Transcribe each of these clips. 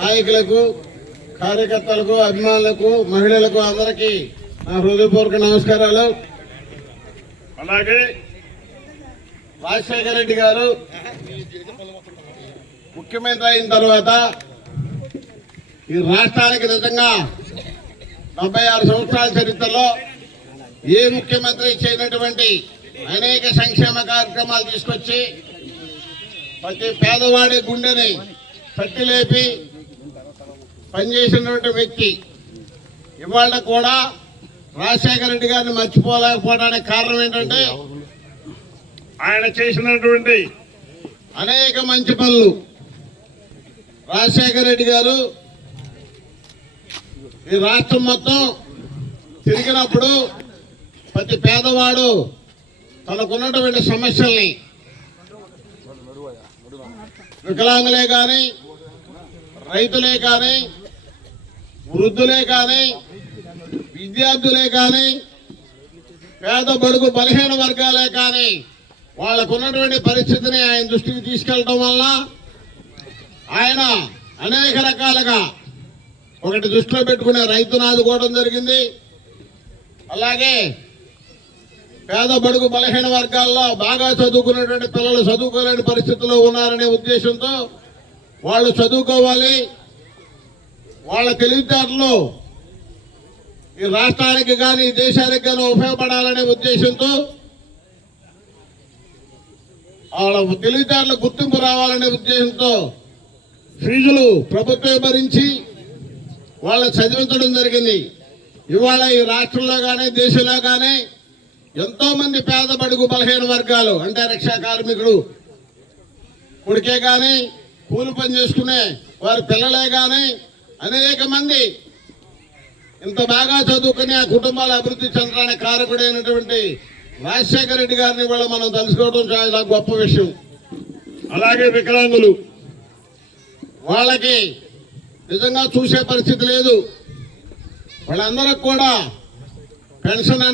నాయకులకు, కార్యకర్తలకు, అభిమానులకు, మహిళలకు అందరికీ నా హృదయపూర్వక నమస్కారాలు. అలాగే రాజశేఖర రెడ్డి గారు ముఖ్యమంత్రి అయిన తర్వాత ఈ రాష్ట్రానికి నిజంగా 76 సంవత్సరాల చరిత్రలో ఏ ముఖ్యమంత్రి చేయనటువంటి అనేక సంక్షేమ కార్యక్రమాలు తీసుకొచ్చి ప్రతి పేదవాడి గుండెని తట్టి లేపి పనిచేసినటువంటి వ్యక్తి. ఇవాళ కూడా రాజశేఖర రెడ్డి గారిని మర్చిపోలేకపోవడానికి కారణం ఏంటంటే ఆయన చేసినటువంటి అనేక మంచి పనులు. రాజశేఖర రెడ్డి గారు ఈ రాష్ట్రం మొత్తం తిరిగినప్పుడు ప్రతి పేదవాడు తనకున్నటువంటి సమస్యల్ని, వికలాంగులే కానీ, రైతులే కానీ, వృద్ధులే కానీ, విద్యార్థులే కానీ, పేద బడుగు బలహీన వర్గాలే కానీ వాళ్ళకున్నటువంటి పరిస్థితిని ఆయన దృష్టికి తీసుకెళ్లడం వల్ల ఆయన అనేక రకాలుగా ఒకటి దృష్టిలో పెట్టుకునే రైతును ఆదుకోవడం జరిగింది. అలాగే పేద బడుగు బలహీన వర్గాల్లో బాగా చదువుకున్నటువంటి పిల్లలు చదువుకోలేని పరిస్థితుల్లో ఉన్నారనే ఉద్దేశంతో వాళ్ళు చదువుకోవాలి, వాళ్ళ తెలివితేటలు ఈ రాష్ట్రానికి కానీ దేశానికి కానీ ఉపయోగపడాలనే ఉద్దేశంతో, వాళ్ళ తెలివితేటల గుర్తింపు రావాలనే ఉద్దేశంతో ఫీజులు ప్రభుత్వమే భరించి వాళ్ళని చదివించడం జరిగింది. ఇవాళ ఈ రాష్ట్రంలో కానీ దేశంలో కానీ ఎంతో మంది పేద బడుగు బలహీన వర్గాలు అంటే రిక్షా కార్మికుడు కొడుకే కానీ, కూలి పని చేసుకునే వారి పిల్లలే కానీ అనేక మంది ఇంత బాగా చదువుకుని ఆ కుటుంబాల అభివృద్ధి చెందడానికి కారకుడైనటువంటి రాజశేఖర రెడ్డి గారిని కూడా మనం తెలుసుకోవడం చాలా గొప్ప విషయం. అలాగే వికలాంగులు, వాళ్ళకి నిజంగా చూసే పరిస్థితి లేదు. వాళ్ళందరికి కూడా పెన్షన్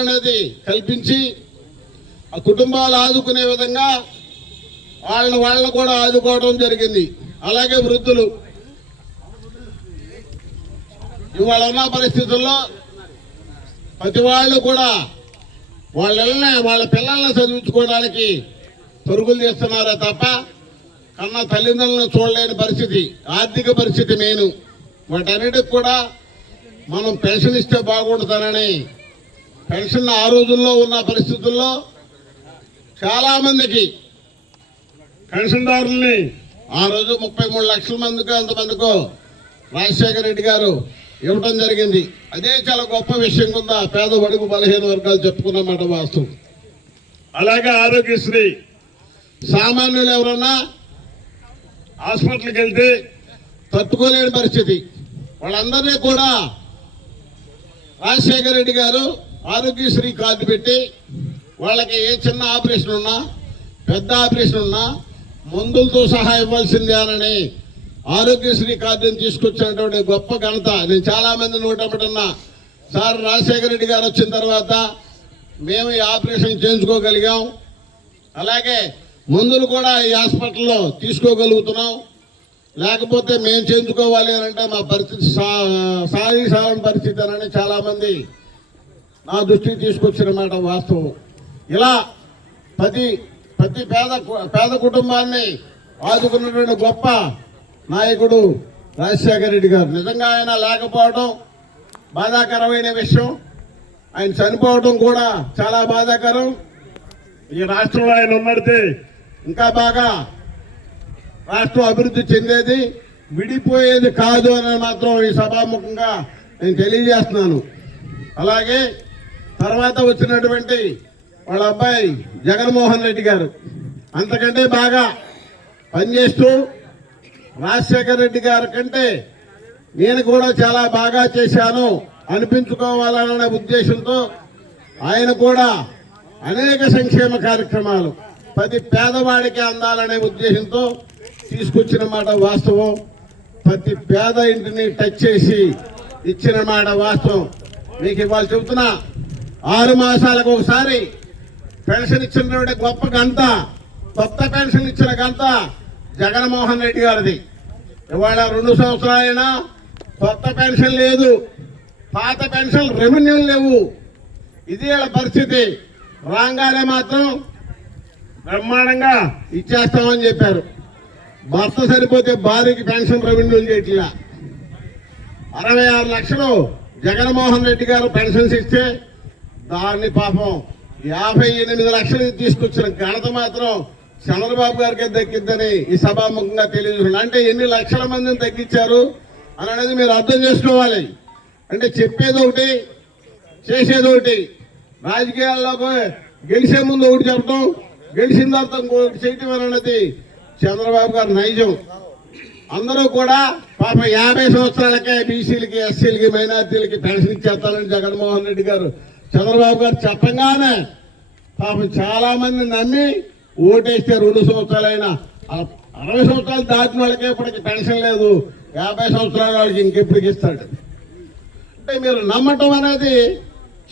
అనేది కల్పించి ఆ కుటుంబాలు ఆదుకునే విధంగా వాళ్ళని కూడా ఆదుకోవడం జరిగింది. అలాగే వృద్ధులు ఇవాళ ఉన్న పరిస్థితుల్లో ప్రతి వాళ్ళు కూడా వాళ్ళ పిల్లల్ని చదివించుకోవడానికి పరుగులు చేస్తున్నారే తప్ప కన్నా తల్లిదండ్రులను చూడలేని పరిస్థితి, ఆర్థిక పరిస్థితి మెయిన్. వాటన్నిటికి కూడా మనం పెన్షన్ ఇస్తే బాగుంటుందనని పెన్షన్ ఆ రోజుల్లో ఉన్న పరిస్థితుల్లో చాలా మందికి పెన్షన్దారుల్ని ఆ రోజు 33 లక్షల మందికో అంతమందికో రాజశేఖర రెడ్డి గారు ఇవ్వటం జరిగింది. అదే చాలా గొప్ప విషయం కింద పేద బడుగు బలహీన వర్గాలు చెప్పుకున్నమాట వాస్తవం. అలాగే ఆరోగ్యశ్రీ, సామాన్యులు ఎవరన్నా హాస్పిటల్కి వెళ్తే తట్టుకోలేని పరిస్థితి, వాళ్ళందరినీ కూడా రాజశేఖర రెడ్డి గారు ఆరోగ్యశ్రీ కార్డు పెట్టి వాళ్ళకి ఏ చిన్న ఆపరేషన్ ఉన్నా పెద్ద ఆపరేషన్ ఉన్నా మందులతో సహా ఇవ్వాల్సిందేనని ఆరోగ్యశ్రీ కార్డుని తీసుకొచ్చినటువంటి గొప్ప ఘనత. నేను చాలా మంది నోటమ్మటన్నా సార్ రాజశేఖర రెడ్డి గారు వచ్చిన తర్వాత మేము ఈ ఆపరేషన్ చేయించుకోగలిగాం, అలాగే మందులు కూడా ఈ హాస్పిటల్లో తీసుకోగలుగుతున్నాం, లేకపోతే మేము చేయించుకోవాలి అని అంటే మా పరిస్థితి సావని పరిస్థితి అని చాలా మంది నా దృష్టికి తీసుకొచ్చిన మాట వాస్తవం. ఇలా ప్రతి పేద కుటుంబాన్ని ఆదుకున్నటువంటి గొప్ప నాయకుడు రాజశేఖర రెడ్డి గారు. నిజంగా ఆయన లేకపోవడం బాధాకరమైన విషయం. ఆయన చనిపోవడం కూడా చాలా బాధాకరం. ఈ రాష్ట్రంలో ఆయన ఉన్నడితే ఇంకా బాగా రాష్ట్రం అభివృద్ధి చెందేది, విడిపోయేది కాదు అని మాత్రం ఈ సభాముఖంగా నేను తెలియజేస్తున్నాను. అలాగే తర్వాత వచ్చినటువంటి వాళ్ళ అబ్బాయి జగన్మోహన్ రెడ్డి గారు అంతకంటే బాగా పనిచేస్తూ రాజశేఖర రెడ్డి గారి కంటే నేను కూడా చాలా బాగా చేశాను అనిపించుకోవాలనే ఉద్దేశంతో ఆయన కూడా అనేక సంక్షేమ కార్యక్రమాలు ప్రతి పేదవాడికి అందాలనే ఉద్దేశంతో తీసుకొచ్చిన మాట వాస్తవం. ప్రతి పేద ఇంటిని టచ్ చేసి ఇచ్చిన మాట వాస్తవం. మీకు ఇవాళ చెబుతున్నా, 6 మాసాలకు ఒకసారి పెన్షన్ ఇచ్చినటువంటి గొప్ప ఘనత, కొత్త పెన్షన్ ఇచ్చిన ఘనత జగన్మోహన్ రెడ్డి గారిది. ఇవాళ 2 సంవత్సరాలైనా కొత్త పెన్షన్ లేదు, పాత పెన్షన్ రెవెన్యూలు లేవు. ఇది వీళ్ళ పరిస్థితి. రాగానే మాత్రం బ్రహ్మాండంగా ఇచ్చేస్తామని చెప్పారు. భర్త సరిపోతే భార్యకి పెన్షన్ రెవెన్యూలు చేయట్లా. 66 లక్షలు జగన్మోహన్ రెడ్డి గారు పెన్షన్స్ ఇస్తే దాన్ని పాపం 58 లక్షలు తీసుకొచ్చిన ఘనత మాత్రం చంద్రబాబు గారికి దక్కిద్దని ఈ సభాముఖంగా తెలియజేస్తున్నారు. అంటే ఎన్ని లక్షల మందిని తగ్గించారు అని అనేది మీరు అర్థం చేసుకోవాలి. అంటే చెప్పేది ఒకటి, చేసేది ఒకటి. రాజకీయాల్లోకి గెలిచే ముందు ఒకటి చెప్పడం, గెలిచిన తర్వాత ఇంకొకటి చేయటం అనేది చంద్రబాబు గారు నైజం. అందరూ కూడా పాపం 50 సంవత్సరాలకే బీసీలకి, ఎస్సీలకి, మైనార్టీలకి పెన్షన్ ఇచ్చేస్తారని జగన్మోహన్ రెడ్డి గారు, చంద్రబాబు గారు చెప్పంగానే పాపం చాలా మంది నమ్మి ఓటేస్తే 2 సంవత్సరాలైనా 60 సంవత్సరాలు దాటిన వాళ్ళకే ఇప్పటికి పెన్షన్ లేదు. 50 సంవత్సరాల వాళ్ళకి ఇంకెప్పటికి ఇస్తాడు. అంటే మీరు నమ్మటం అనేది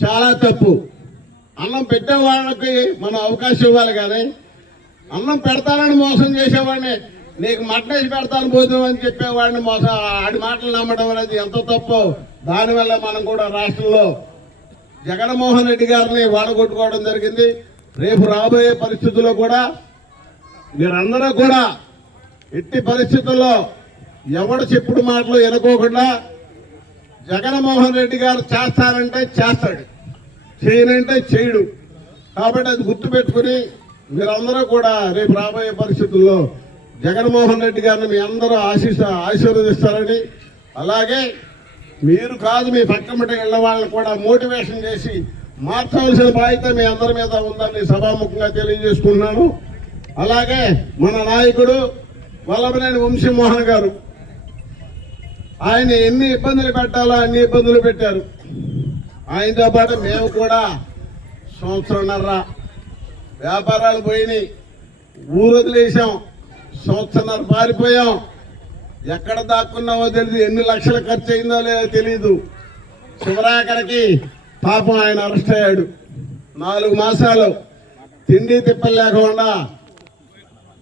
చాలా తప్పు. అన్నం పెట్టే వాళ్ళకి మనం అవకాశం ఇవ్వాలి, కానీ అన్నం పెడతానని మోసం చేసేవాడిని, నీకు మటనేసి పెడతాను భోజనం అని చెప్పేవాడిని మోసం, ఆడి మాటలు నమ్మడం అనేది ఎంత తప్పు. దానివల్ల మనం కూడా రాష్ట్రంలో జగన్మోహన్ రెడ్డి గారిని వాడగొట్టుకోవడం జరిగింది. రేపు రాబోయే పరిస్థితుల్లో కూడా మీరందరూ కూడా ఎట్టి పరిస్థితుల్లో ఎవడు చెప్పుడు మాటలు ఎనుకోకుండా జగన్మోహన్ రెడ్డి గారు చేస్తానంటే చేస్తాడు, చేయనంటే చేయడు. కాబట్టి అది గుర్తుపెట్టుకుని మీరందరూ కూడా రేపు రాబోయే పరిస్థితుల్లో జగన్మోహన్ రెడ్డి గారిని మీ అందరూ ఆశీర్వదిస్తారని, అలాగే మీరు కాదు మీ పక్కన ఇళ్ల వాళ్ళని కూడా మోటివేషన్ చేసి మార్చవలసిన బాధ్యత మీ అందరి మీద ఉందని సభాముఖంగా తెలియజేసుకుంటున్నాను. అలాగే మన నాయకుడు వల్లభనేని వంశీమోహన్ గారు, ఆయన ఎన్ని ఇబ్బందులు పెట్టాలో అన్ని ఇబ్బందులు పెట్టారు. ఆయనతో పాటు మేము కూడా సంవత్సరంన్నర వ్యాపారాలు పోయినాయి, ఊరు వదిలేసాం, సంవత్సరంన్నర పారిపోయాం. ఎక్కడ దాక్కున్నామో తెలియదు, ఎన్ని లక్షలు ఖర్చు అయిందో లేదో తెలియదు. శివరాకరికి పాపం ఆయన అరెస్ట్ అయ్యాడు. 4 మాసాలు తిండి తిప్పలు లేకుండా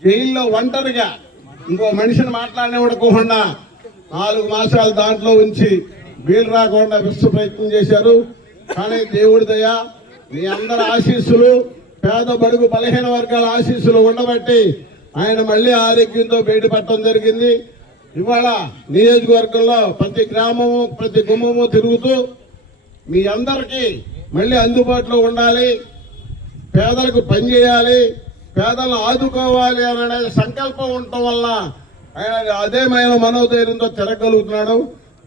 జైల్లో ఒంటరిగా ఇంకో మనిషిని మాట్లాడనివ్వకుండా 4 మాసాలు దాంట్లో ఉంచి వీలు రాకుండా విశ్వ ప్రయత్నం చేశారు. కానీ దేవుడి దయ, మీ అందరి ఆశీస్సులు, పేద బడుగు బలహీన వర్గాల ఆశీస్సులు ఉండబట్టి ఆయన మళ్ళీ ఆరోగ్యంతో బయటపడటం జరిగింది. ఇవాళ నియోజకవర్గంలో ప్రతి గ్రామము, ప్రతి గుమ్మము తిరుగుతూ మీ అందరికీ మళ్ళీ అందుబాటులో ఉండాలి, పేదలకు పనిచేయాలి, పేదలను ఆదుకోవాలి అనే సంకల్పం ఉండటం వల్ల ఆయన అదే మనోధైర్యంతో తిరగలుగుతున్నాడు.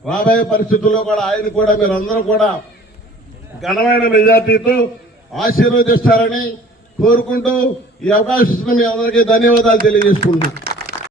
రాబోయే పరిస్థితుల్లో కూడా ఆయన కూడా మీరందరూ కూడా ఘనమైన మెజార్టీతో ఆశీర్వదిస్తారని కోరుకుంటూ ఈ అవకాశం మీ అందరికీ ధన్యవాదాలు తెలియజేసుకుంటున్నాను.